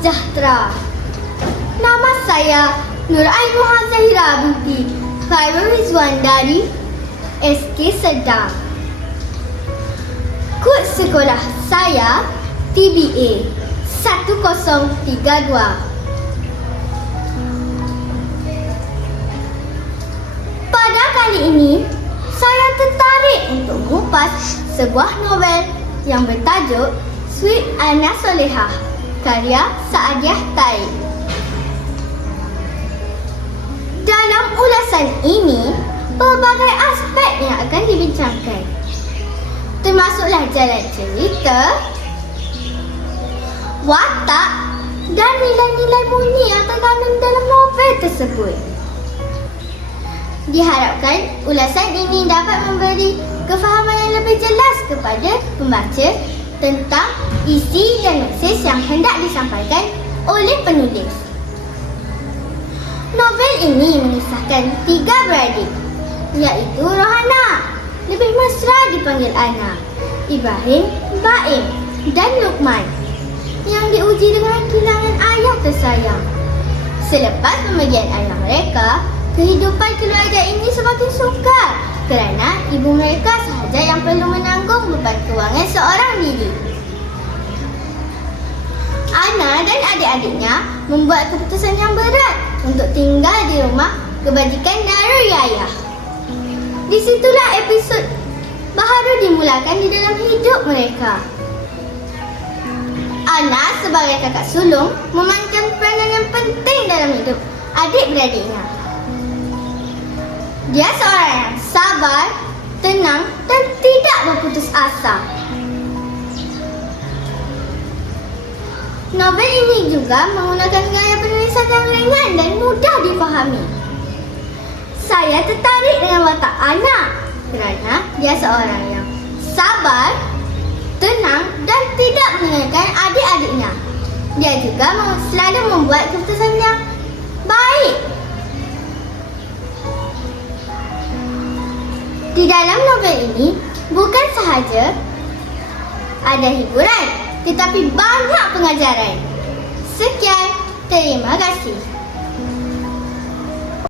sejahtera. Nama saya Nur Ainuha Zahira binti Khairul Rizwan dari SK Sedang. Kod sekolah saya TBA 1032. Pada kali ini, saya tertarik untuk mengupas sebuah novel yang bertajuk Sweet Ana Solehah, karya Saadiah Taib. Dalam ulasan ini, pelbagai aspek yang akan dibincangkan, termasuklah jalan cerita, watak dan nilai-nilai bunyi yang terkandung dalam novel tersebut. Diharapkan ulasan ini dapat memberi kefahaman yang lebih jelas kepada pembaca tentang isi dan mesej yang hendak disampaikan oleh penulis. Novel ini mengisahkan 3 beradik, iaitu Rohana, lebih mesra dipanggil Ana, Ibrahim, Baim dan Luqman, yang diuji dengan kehilangan ayah tersayang. Selepas pembagian ayah mereka, kehidupan keluarga ini semakin sukar kerana ibu mereka sahaja yang perlu menanggung beban kewangan seorang diri. Ana dan adik-adiknya membuat keputusan yang berat untuk tinggal di rumah kebajikan Darul Yayah. Di situlah episod baharu dimulakan di dalam hidup mereka. Ana sebagai kakak sulung memainkan peranan yang penting dalam hidup adik-beradiknya. Dia seorang yang sabar, tenang dan tidak berputus asa. Novel ini juga menggunakan gaya penulisan yang ringan dan mudah difahami. Saya tertarik dengan watak Ana kerana dia seorang yang sabar, tenang dan tidak meninggalkan adik-adiknya. Dia juga selalu membuat keputusan yang baik. Di dalam novel ini bukan sahaja ada hiburan, tetapi banyak pengajaran. Sekian, terima kasih.